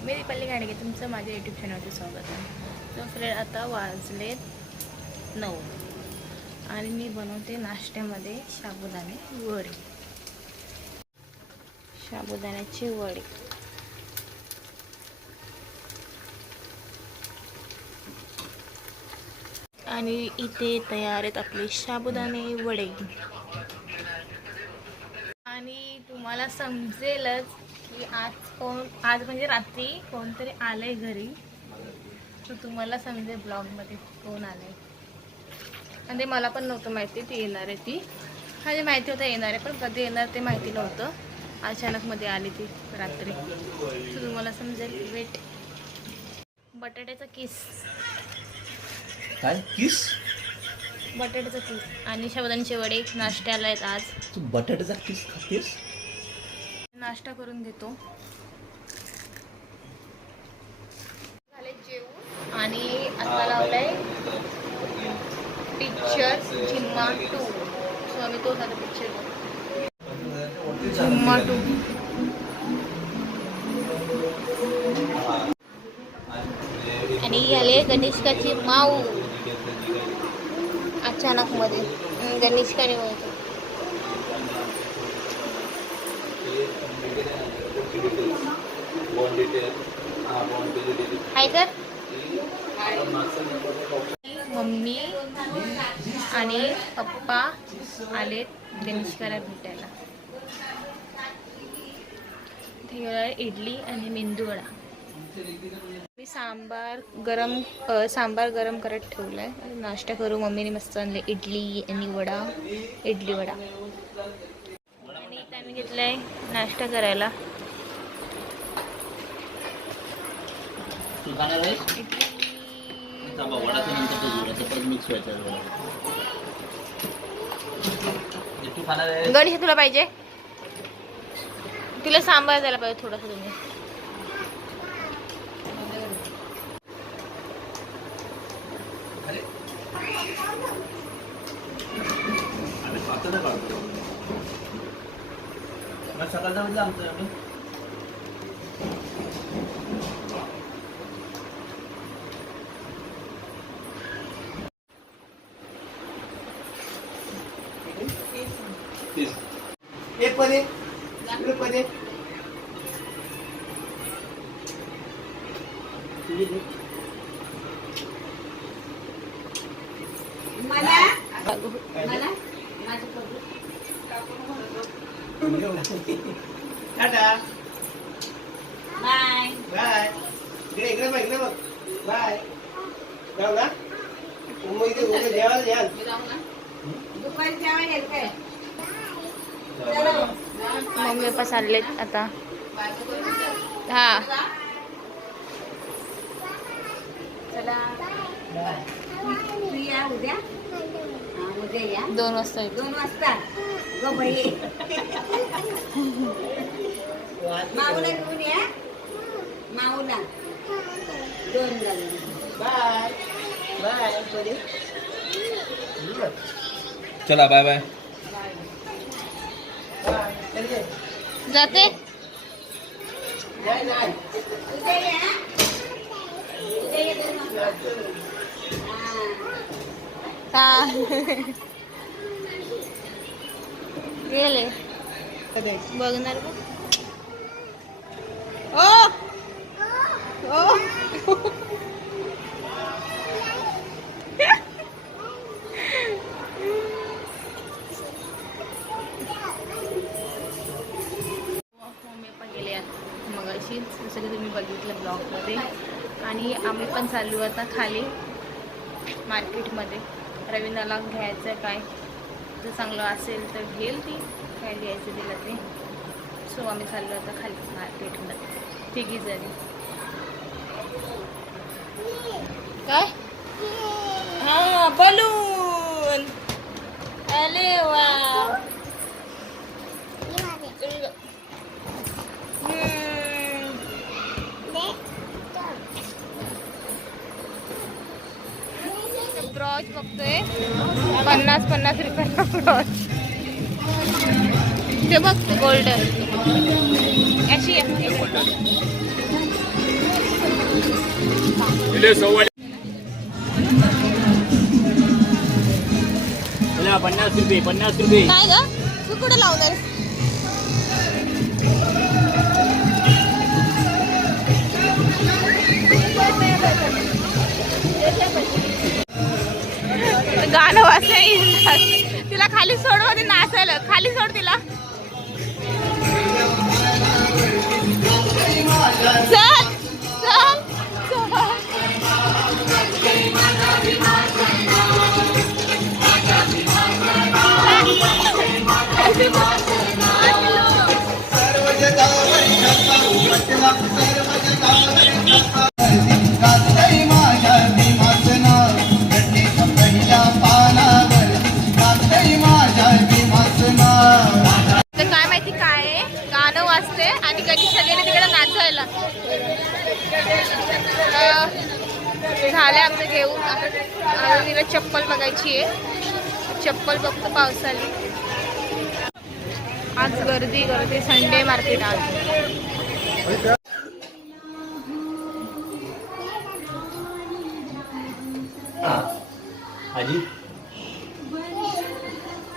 मी दीपाली गाडगे तुमचं माझ्या यूट्यूब चॅनलचं स्वागत आहे. तर फ्रेंड आता वाजले नऊ. आणि मी बनवते नाश्त्यामध्ये साबुदाणे वडे. साबुदाण्याची वडे. आणि इथे तयार आहेत आपले साबुदाणे वडे. आणि तुम्हाला समजेलच की आज कोण आज म्हणजे रात्री कोणतरी आलंय घरी. तर तुम्हाला समजेल ब्लॉगमध्ये कोण आलंय? आणि ते मला पण नव्हतं माहिती ती येणार आहे ती. म्हणजे माहिती होतं येणार आहे पण कधी येणार ते माहिती नव्हतं. अचानकमध्ये आली ती रात्री. तर तुम्हाला समजेल वेट बटाट्याचा किस काय? किस बटाट्याचा किस आणि साबुदाण्याचे वडे नाश्त्याला आहेत आज. तू बटाट्याचा किस खातेस? नाश्ता करून घेतो. झाले जेवून आणि आता लावलाय पिक्चर झिम्मा टू सो आम्ही तो झाला पिक्चर झिम्मा टू आणि झाले गणेशकाची माऊ. अचानक मध्ये गणेशकाने होतो हाय कर मम्मी आणि पप्पा आलेत गणेशकरा भेटायला. इडली आणि मेंदूवडा मी सांबार गरम सांबार गरम करत ठेवलाय. नाश्ता करू मम्मीने मस्त आणले इडली आणि वडा इडली वडा. आणि इथे आम्ही घेतलाय नाश्ता करायला. तू खाणार आहेस इडली थांबा वडाचं नंतर तो जोडाचा पण मिक्स व्हायचा वडा. हे तू खाणार आहे गणेश तुला पाहिजे. तिला सांबार द्यायला पाहिजे थोडंसं तुम्ही. आम्ही खातो ना काढतो मग सकाळचा म्हणजे आमचं एक पदे इकडे पदे टाटा बाय बाय इकडे इकडे बघ इकडे बघ बाय जाऊ ना मग इथे उद्या जेवायला याल मम्मी पप्पा चाललेत आता. हा. चला. या उद्या. हा, उद्या या. दोन वाजता दोन वाजता. माऊला घेऊन या. माऊला. दोन झाले. बाय. बाय. चला बाय बाय. बाय चल जाते नाही नाही उद्या या उद्या या दोन वाजता हा. हा गेले कधी बघणार का ओ ओ ब्लॉगमध्ये. आणि आम्ही पण चालू आता खाली मार्केटमध्ये. रवींद्रला घ्यायचं काय? जर चांगलं असेल तर घेईल ती. काय घ्यायचं तिला ते. सो आम्ही चाललो आता खाली मार्केटमध्ये. तिघी जरी काय? हा बलून. अरे वा. ब्रॉच बघतोय. पन्नास पन्नास रुपयाला ब्रॉच ते बघ गोल्डन अशी आहे. पन्नास रुपये पन्नास रुपये. काय ग? तू कुठे लावणार गाणं वाचाय तिला खाली सोडमध्ये नाचायला खाली सोड तिला. झालं आमचं घेऊन. आता तिला चप्पल बघायची आहे. चप्पल बघतो पावसाली आज गर्दी गर्दी. संडे मार्केट आज. आजी.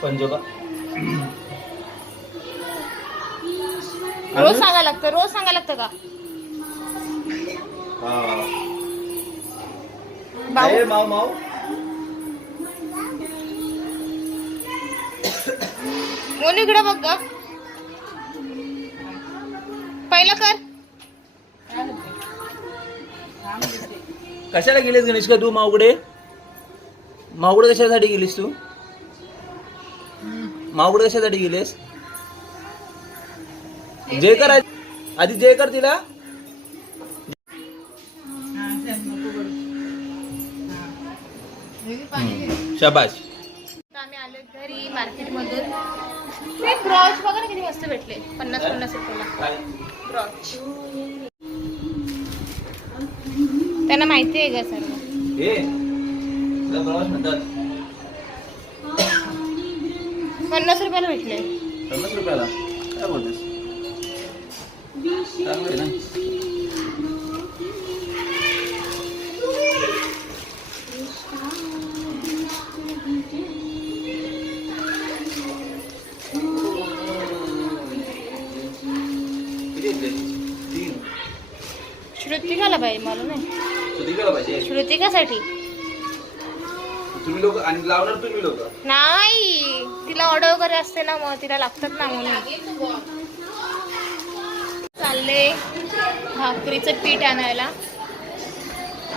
पंजोबा. रोज सांगायला लागतं रोज सांगायला लागतं का? भाऊ माऊ माऊ कोण इकडे बघ ग पहिलं कर कशाला गेलीस गणेश का तू माऊकडे माऊकडे कशासाठी गेलीस तू? माऊकडे कशासाठी गेलीस? जय कर आधी. आधी जय कर तिला. शाबाश आम्ही आलो घरी मार्केटमधून. ब्रॉच बघा ना किती मस्त भेटले. पन्नास पन्नास रुपयाला. ब्रॉच. त्यांना माहिती आहे का सर्व? म्हणतात. पन्नास रुपयाला भेटले. पन्नास रुपयाला. काय बोलतेस? चांगलं आहे ना? श्रुतिकाला बाई मला नाही. पाहिजे. श्रुतिकासाठी. तुम्ही लोक आणि लावणार तुम्ही लोक? नाही तिला ऑर्डर वगैरे असते ना मग तिला लागतात ना म्हणून. चालले भाकरीचं पीठ आणायला.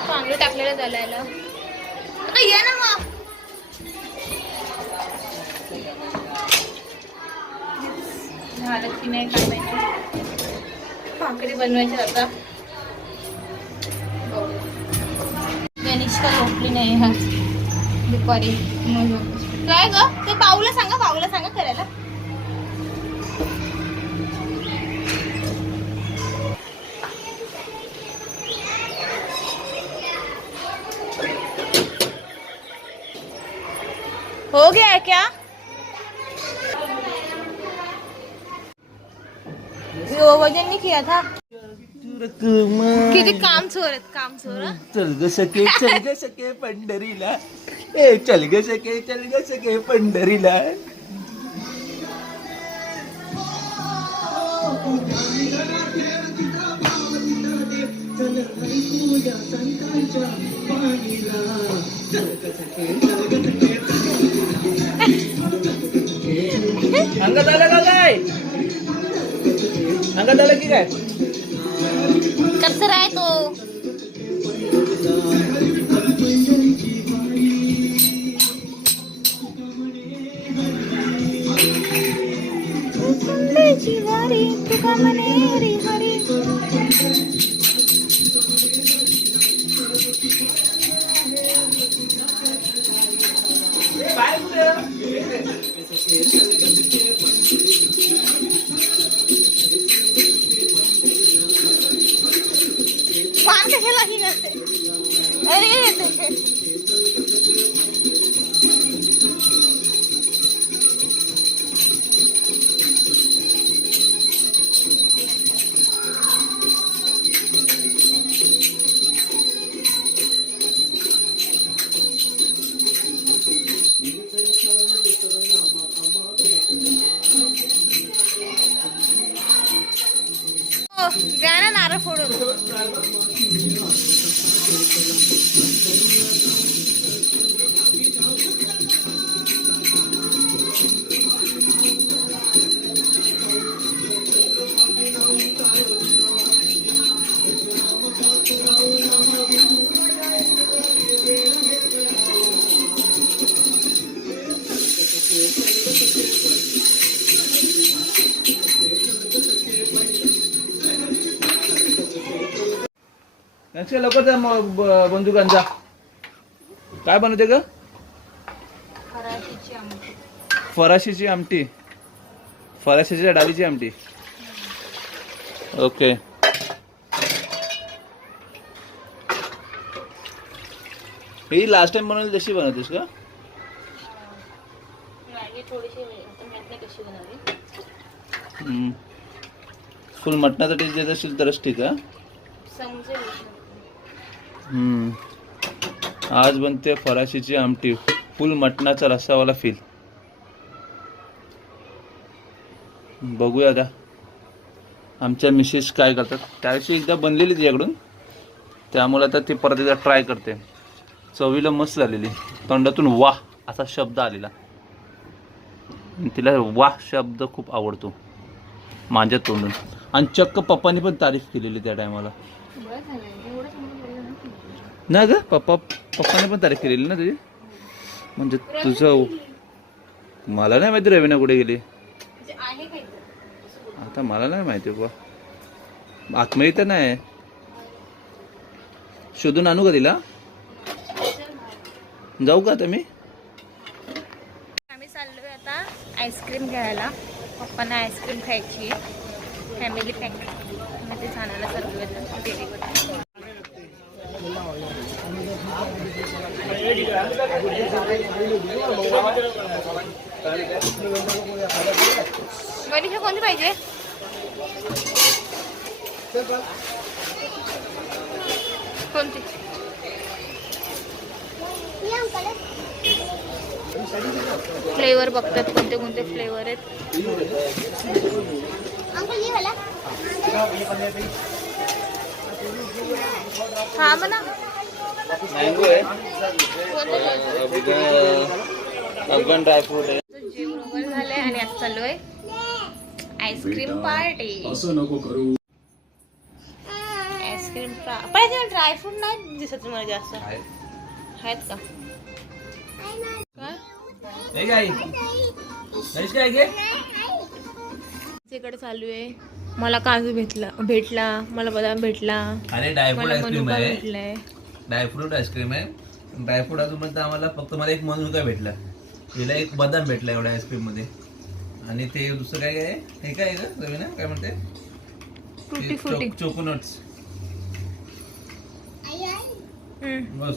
चांगलं टाकलेलं चालायला आता ये ना मग. झालं की नाही काय माहिती. भाकरी बनवायची आता. गणेश का झोपली नाही हा दुपारी. मग काय ग? ते पाऊला सांगा पाऊला सांगा करायला. हो गया है क्या? वो वजन नहीं किया था। किती काम चोर आहेत काम चोर हं? चल ग सके चल ग सके पंढरीला. ए चल ग सके चल ग सके पंढरीला. अंगात आलं का काय? अंगात आलं की काय? कचरा आहे तो. पान यांच्या लवकर जा मग ब- बंदुकांचा काय बनवते ग? फराशीची आमटी. फराशीच्या डाळीची आमटी. ओके. ही लास्ट टाइम बनवली तशी बनवतेस का. फुल मटणाचा टेस्ट देत असेल तरच ठीक आहे. आज बनते फराशीची आमटी. फुल मटणाचा रस्सावाला फील बघूया का आमच्या मिसेस काय करतात? त्याविषयी एकदा बनलेली तिच्याकडून त्यामुळे आता ती परत एकदा ट्राय करते. चवीला मस्त झालेली. तोंडातून वाह असा शब्द आलेला. तिला वाह शब्द खूप आवडतो. माझ्या तोंडून. आणि चक्क पप्पानी पण तारीफ केलेली त्या टायमाला ना ग पप्पा पप्पाने पण तारीख केलेली ना तुझी? म्हणजे तुझं मला नाही माहिती रवीना कुठे गेली. आता मला नाही माहिती बा आत्मही तर नाही. शोधून आणू का तिला? जाऊ का आता मी? आम्ही चाललोय आता आईस्क्रीम घ्यायला. पप्पांना आईस्क्रीम खायची. Family pack. म्हणजे मध्ये जाण्याला चाललोय आता कोणती पाहिजे? कोणती? फ्लेवर बघतात कोणते कोणते फ्लेवर आहेत. अंकल ये वाला। हा मँगो आहे ड्रायफ्रूट आहे तर जेवण वगैरे झालंय आणि आज चाललोय ice cream party ice cream पाहिजे ड्रायफ्रूट नाही दिसत मला जास्त. आहेत. का? काय? तिकडे चालू आहे. मला काजू भेटला भेटला मला बदाम भेटला. अरे ड्रायफ्रूट मला आईस्क्रीम आहे. भेटलाय. ड्रायफ्रूट आईस्क्रीम आहे. ड्रायफ्रूट अजून आम्हाला फक्त मला एक मनुका भेटला. हिला एक बदाम भेटला एवढ्या आईस्क्रीममध्ये. आणि ते दुसरं काय काय आहे? हे काय आहे ग रवीना? काय म्हणते? चोकोनट्स आई आई. हम्म. बस.